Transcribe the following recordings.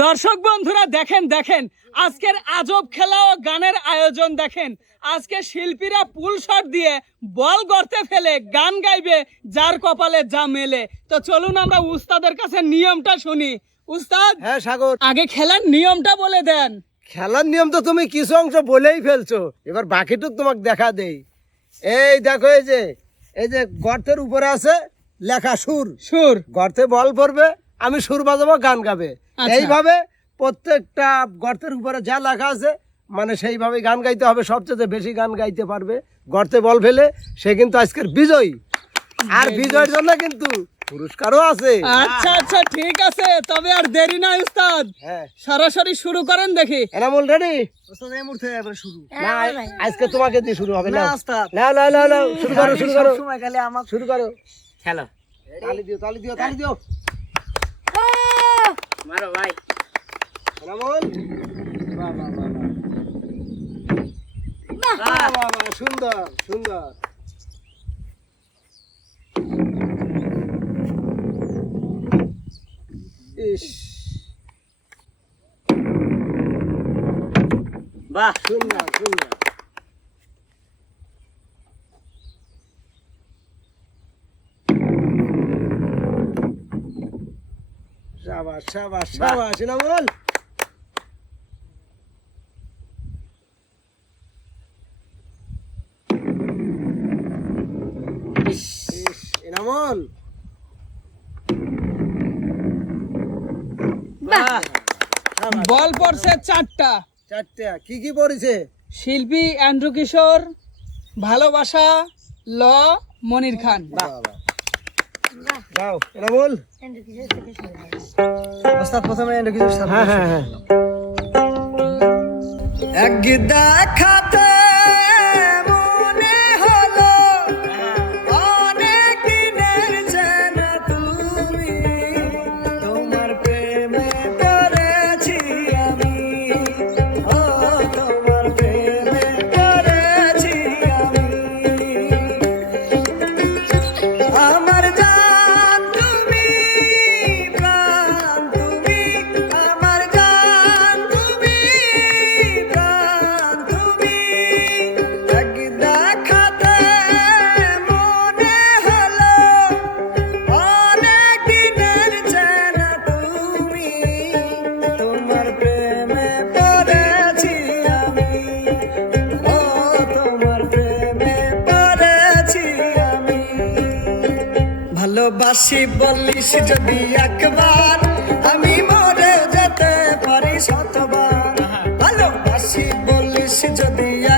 দর্শক বন্ধুরা দেখেন দেখেন। আজকের আজব খেলা ও গানের আয়োজন দেখেন। আজকে শিল্পীরা পুল শট দিয়ে বল গর্তে ফেলে গান গাইবে যার কপালে যা মেলে। তো চলুন আমরা উস্তাদের কাছে নিয়মটা শুনি। উস্তাদ হ্যাঁ সাগর। আগে খেলার নিয়মটা বলে দেন। খেলার নিয়ম তো তুমি কিছু অংশ বলেই ফেলছো। এবার বাকিটুক তোমাকে দেখা দেই। এই দেখো এই যে এই যে গর্তের উপরে আছে লেখা সুর। সুর। গর্তে বল পড়বে আমি সুর বাজাবো গান গাবে। আচ্ছা। এইভাবে প্রত্যেকটা গর্তের উপরে যা লেখা আছে মানে সেইভাবে গান গাইতে হবে। সবচেয়ে বেশি গান গাইতে পারবে। গর্তে বল ফেলে সে কিন্তু আজকের বিজয়ী। আর বিজয়ের জন্য কিন্তু পুরস্কারও আছে। আচ্ছা আচ্ছা ঠিক আছে। তবে আর দেরি না উস্তাদ। হ্যাঁ। সরাসরি শুরু করেন দেখি। এনামুল রেডি উস্তাদ এই মুহূর্তে এবার শুরু। না আজকে তোমাকে দিয়ে শুরু হবে না নাও। নাও নাও নাও শুরু করো শুরু করো। সময় খালি আমাকে শুরু করো। খেলো। তালি দিও তালি দিও তালি দিও। মারো ভাই এনামুল বাহ বাহ বাহ বাহ বাহ বাহ বাহ সুন্দর সুন্দর ইস বাহ সুন্দর সুন্দর এনামুল এনামুল বাহ। শাবাশ। বল। পড়ছে চারটা। চারটা কি কি পড়েছে? শিল্পী অ্যান্ড্রু কিশোর ভালোবাসা ল মনির খান। যাও বল। ওস্তাদ প্রথমে হ্যাঁ হ্যাঁ হ্যাঁ। এক দেখাতে ভালোবাসি বলিস যদি একবার আমি মরে যেতে পারি শতবার। ভালোবাসি বলিস যদি একবার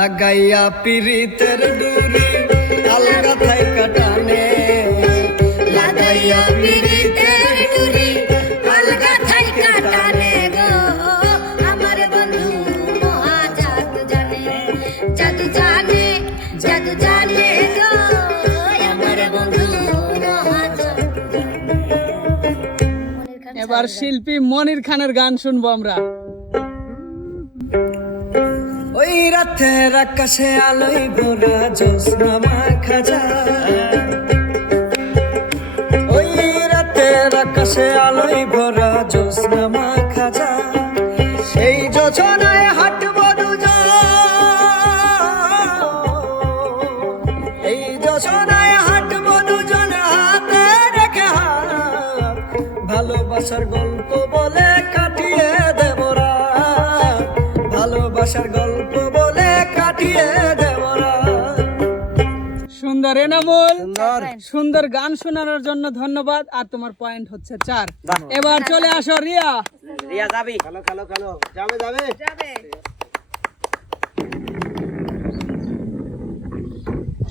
লাগাইয়া পিরিতের ডুরি আলগা থাই কাটানে লাগাইয়া পিরিতের ডুরি আলগা থাই কাটানে গো। আমার বন্ধু মহা জাদু জানে জাদু জানে জাদু জানে গো। আমার বন্ধু মহা জাদু জানে এবার শিল্পী মনির খানের গান শুনব আমরা। রাতের আকাশে আলোয় ভরা জ্যোৎস্না মাখা ওই রাতের আকাশে আলোয় ভরা জ্যোৎস্না মাখা সেই যোজনায় হাঁটবো এই যোজনায় হাঁটবো দুজন, হাতে রেখে ভালোবাসার গল্প বলে সুন্দর এনামুল সুন্দর। সুন্দর গান শোনানোর জন্য ধন্যবাদ। আর তোমার পয়েন্ট হচ্ছে চার। এবার চলে আসো রিয়া। রিয়া যাবি? খেলো খেলো খেলো যাবে যাবে।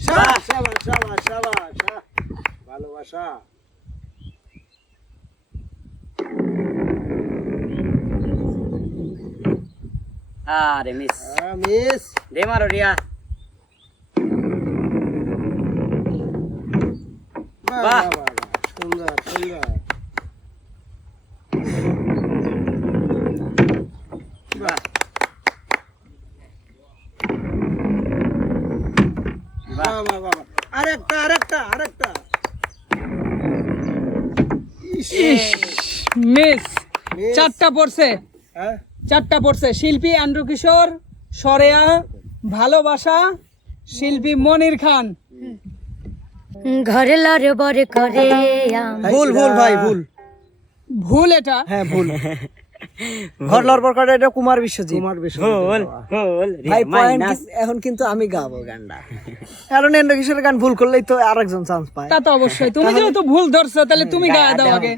শাবাশ শাবাশ শাবাশ শাবাশ ভালোবাসা। আরে মিস মিস দে মারো রিয়া। বাহ। বাহ। বাহ, বাহ, সুন্দর সুন্দর বাহ বাহ বাহ বাহ আরেকটা আরেকটা আরেকটা মিস। চারটা পড়ছে। হ্যাঁ? চারটা পড়ছে। শিল্পী আন্ড্রু কিশোর সরেয়া ভালোবাসা শিল্পী মনির খান। ঘরে লড়ে বরে করে ভুল ভুল ভাই ভুল। ভুল এটা? হ্যাঁ ভুল। ঘর লড়বর করে এটা কুমার বিশ্বজিৎ। কুমার বিশ্ব ভুল ভুল ভাই পয়েন্ট এখন কিন্তু আমি গাবো গানটা। কারণ এন্ড কিশোরের গান ভুল করলেই তো আরেকজন চান্স পায়। তা তো অবশ্যই। তুমি যেহেতু ভুল ধরছো তাহলে তুমি গায়ে দাও আগে।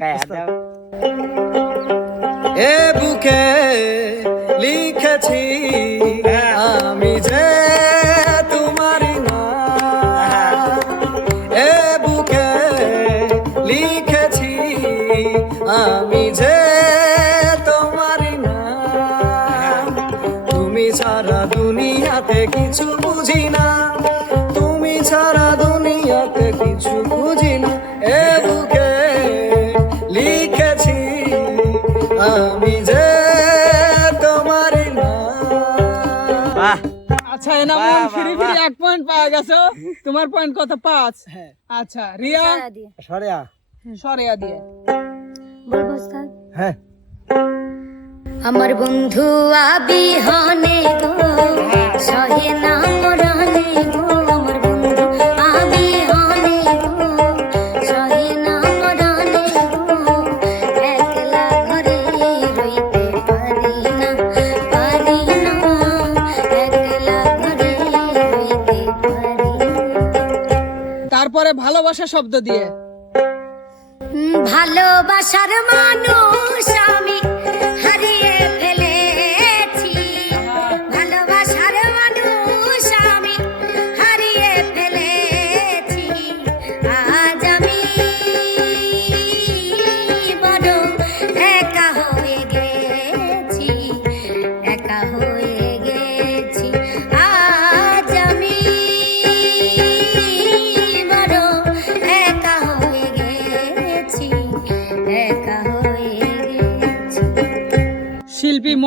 এ বুকে লিখেছি আমি যে লিখেছি আমি যে তোমারই না তুমি ছাড়া দুনিয়াতে কিছু বুঝি না তুমি ছাড়া দুনিয়াতে কিছু বুঝি না। এ বুকে লিখেছি আমি যে তোমারই না বাহ। আচ্ছা এনামুল ফিরি ফিরি এক পয়েন্ট পাওয়া গেছো। তোমার পয়েন্ট কত? পাঁচ। হ্যাঁ। আচ্ছা রিয়া? সরেয়া সরেয়া দিয়ে। বলব? হ্যাঁ। আমার বন্ধু আবিহনে গো সহে না মরণে গো। আমার বন্ধু আবিহনে গো সহে না মরণে গো। একলা ঘরে রইতে পারি না পারি না। একলা ঘরে রইতে পারি তারপরে ভালোবাসা শব্দ দিয়ে। ভালোবাসার মানুষ আমি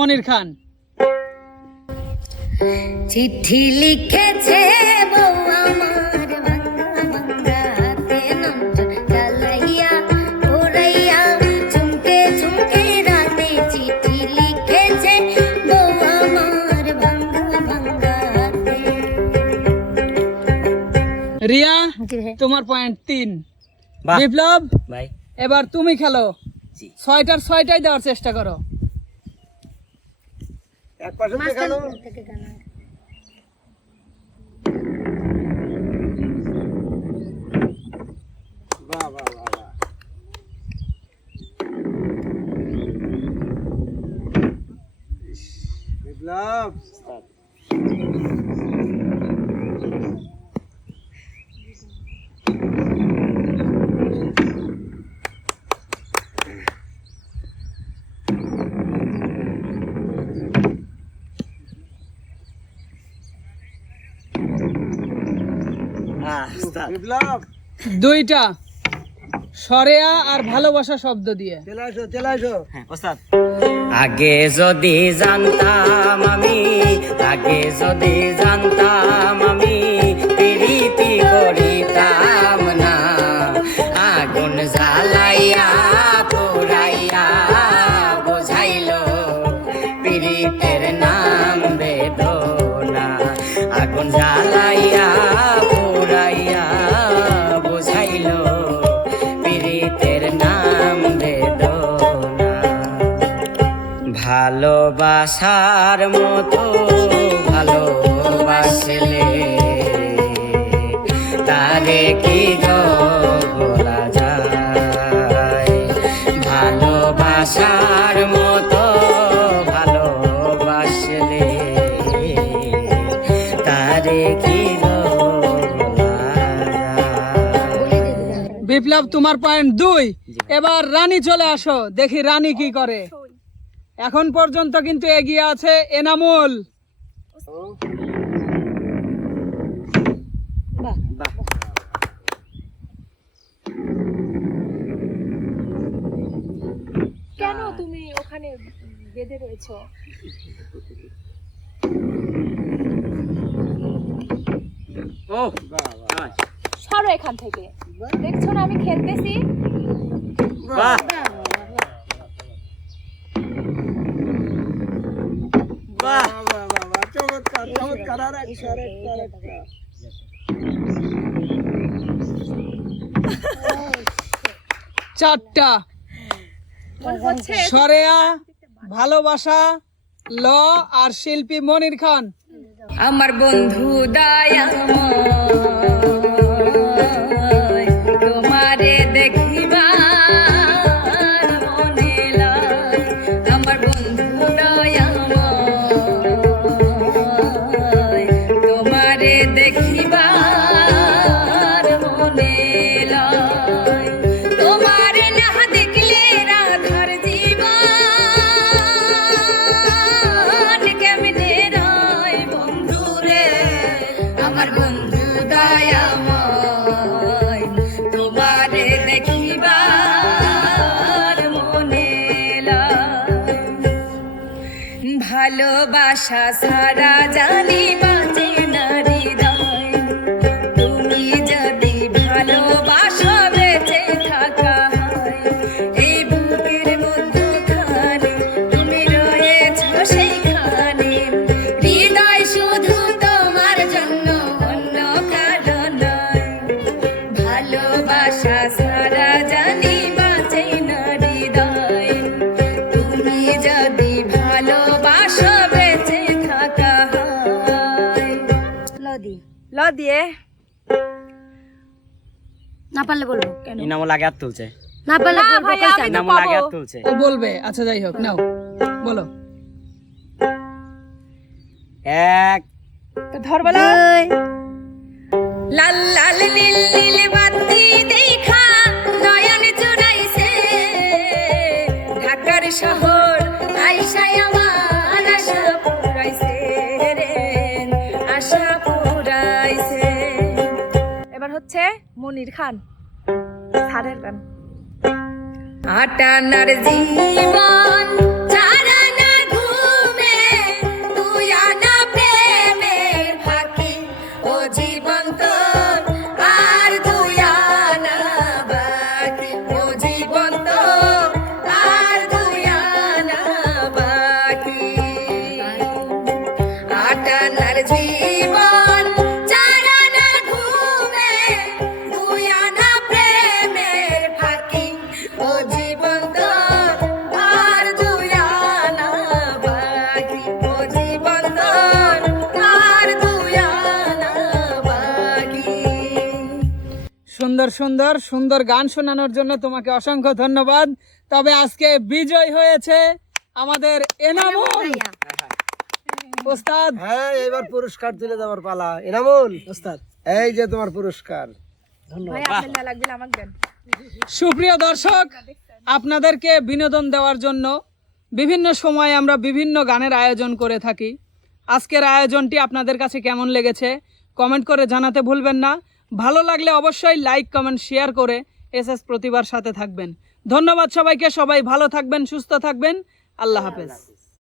মনির খান। চিঠি লিখেছে বউ আমার ভাঙ্গা ভাঙ্গা হাতে নঞ্চন জ্বালাইয়া ওরাইয়া চুমকে চুমকে রাতে চিঠি লিখেছে বউ আমার ভাঙ্গা ভাঙ্গা হাতে রিয়া তোমার পয়েন্ট তিন। বিপ্লব ভাই। এবার তুমি খেলো। ছয়টার ছয়টাই দেওয়ার চেষ্টা করো। এক পাশে দেখানো বাহ বাহ বাহ বাহ ইস, বিপ্লব আহ উস্তাদ। বিপ্লব। দুইটা। সরেয়া আর ভালোবাসা শব্দ দিয়ে। হ্যাঁ ওস্তাদ। আগে যদি জানতাম আমি আগে যদি জানতাম আমি ভালোবাসার মতো ভালোবাসলে। তারে কি গো বলা যায়? ভালোবাসার মতো ভালোবাসলে। তারে কি বিপ্লব তোমার পয়েন্ট দুই। এবার রানী চলে আসো দেখি রানী কি করে। এখন পর্যন্ত কিন্তু এগিয়ে আছে এনামুল। কেন তুমি ওখানে বেঁধে রয়েছো? ও সরো এখান থেকে। দেখছ না আমি খেলতেছি? বাহ বাহ। চমৎকার চমৎকার আর একটা, আর একটা, আর একটা। চারটা। সরেয়া ভালোবাসা ল আর শিল্পী মনির খান। আমার বন্ধু দয়াময় ভালোবাসা সারা জানি দিয়ে। না পারলে বলব। কেন ইনামও লাগে আর তুলছে। না পারলে বলব আগে হাত পাবো। তুলছে। ও বলবে আচ্ছা যাই হোক নাও বলো। এক। ধরবেলা লাল লাল নীল নীল হচ্ছে মনির খান। সারের গান। আটানার জীবন সুন্দর সুন্দর সুন্দর গান শোনানোর জন্য তোমাকে অসংখ্য ধন্যবাদ। তবে আজকে বিজয় হয়েছে আমাদের এনামুল। ওস্তাদ। হ্যাঁ এবার পুরস্কার তুলে দেওয়ার পালা। এনামুল ওস্তাদ এই যে তোমার পুরস্কার। সুপ্রিয় দর্শক আপনাদেরকে বিনোদন দেওয়ার জন্য বিভিন্ন সময় আমরা বিভিন্ন গানের আয়োজন করে থাকি। আজকের আয়োজনটি আপনাদের কাছে কেমন লেগেছে কমেন্ট করে জানাতে ভুলবেন না। ভালো লাগলে অবশ্যই লাইক কমেন্ট শেয়ার করে এস এস প্রতিবার সাথে থাকবেন। ধন্যবাদ সবাইকে, সবাই ভালো থাকবেন, সুস্থ থাকবেন। আল্লাহ হাফেজ।